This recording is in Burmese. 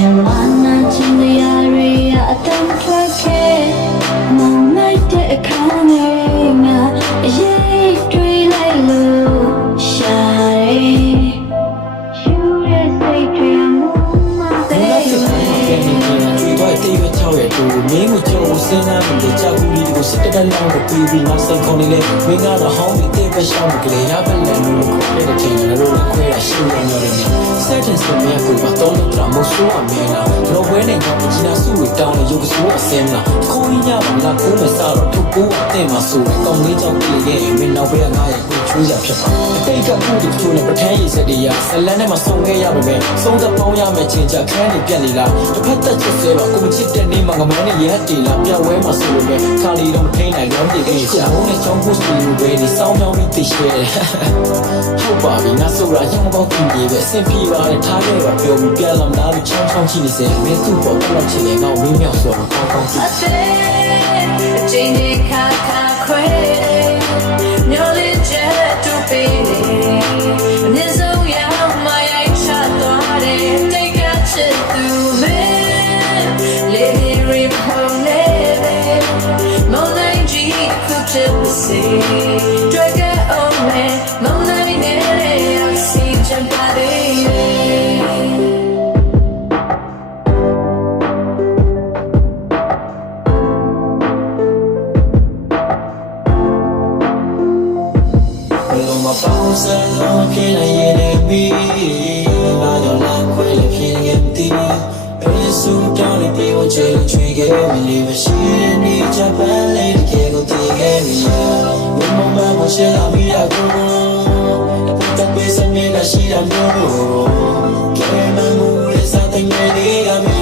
Marijuana ချင်ရရအတန်း 6ရဲ့တူမင်းကိုကြုံစဉ်းစားပြီးကြောက်ဘူးလေးကိုစစ်တက်လောက်ကိုပြီးပြီးနောက်ဆုံးခုံနေလေမင်းကတော့ဟောင်းပြီးတဲ့ပဲရှောင်းကလေးရပါလဲလို့ခေါ်တဲ့ချိန်နဲ့လို့ခွဲရရှိနေရတယ်နေစက်တင်စမြတ်ကိုတော့လို့တမဆိုးအမင်းလားလောဝဲနေကြောင့်ဂျီနာစုကို တောင်းနေရုပ်ဆိုးအစင်းလားခိုးရပါလားကိုမစားတော့ထုတ်ကိုအတဲ့မှာဆိုကောင်းလေးကြောင့်ပြည်ရဲ့မင်းနောက်ဘက်ကငါရဲ့ကိုချိုးရဖြစ်ပါအတိတ်ကခုဒီချိုးနေပထမ်းရည်စက်တရားဇလန်းနဲ့မဆုံးခဲ့ရပါပဲဆုံးသက်ပေါင်းရမယ်ချင်းချခန်းနေပြက်နေလားတစ်ဖက်သက်ချစ်စဲပါကိုမချစ်တဲ့နေ့မှာငမန်းနဲ့ရဲတီလားပြဝဲမှာဆိုလို့ပဲခါလီတော့မထိန်နိုင်တော့ဒီကိစ္စဘုံနဲ့ချောင်းဖို့စီလိုပဲဒီစောင်းမြောင်းပြီးသိရှဲဟုတ်ပါပြီငါဆိုတာရောင်းကောင်းကြည့်ပြေပဲအဆင်ပြေပါတယ်ထားခဲ့ပါပြောပြီးပြန်လာမလားလို့ချောင်းချောင်းကြည့်နေစေမင်းသူ့ပေါ်တော့ချင်နေငါဝင်းမြောက်ဆိုတော့ ဘလုံးမပေါင်းစံလို့ဖြစ်နေရတဲ့မီဘာကြောင့်လဲခွဲလို့ဖြစ်နေသည်ဘယ်စုတောင်းနေပြေဝချေချွေခဲ့မလို့မရှိနေချပန်းလေးတကယ်ကိုတည်ခဲ့ပြီဘယ်မှမမရှိလာမိရကိုတပည့်စနေလာရှိရမျိုးကဲမမှုလေးစားတဲ့နေလေးကမြေ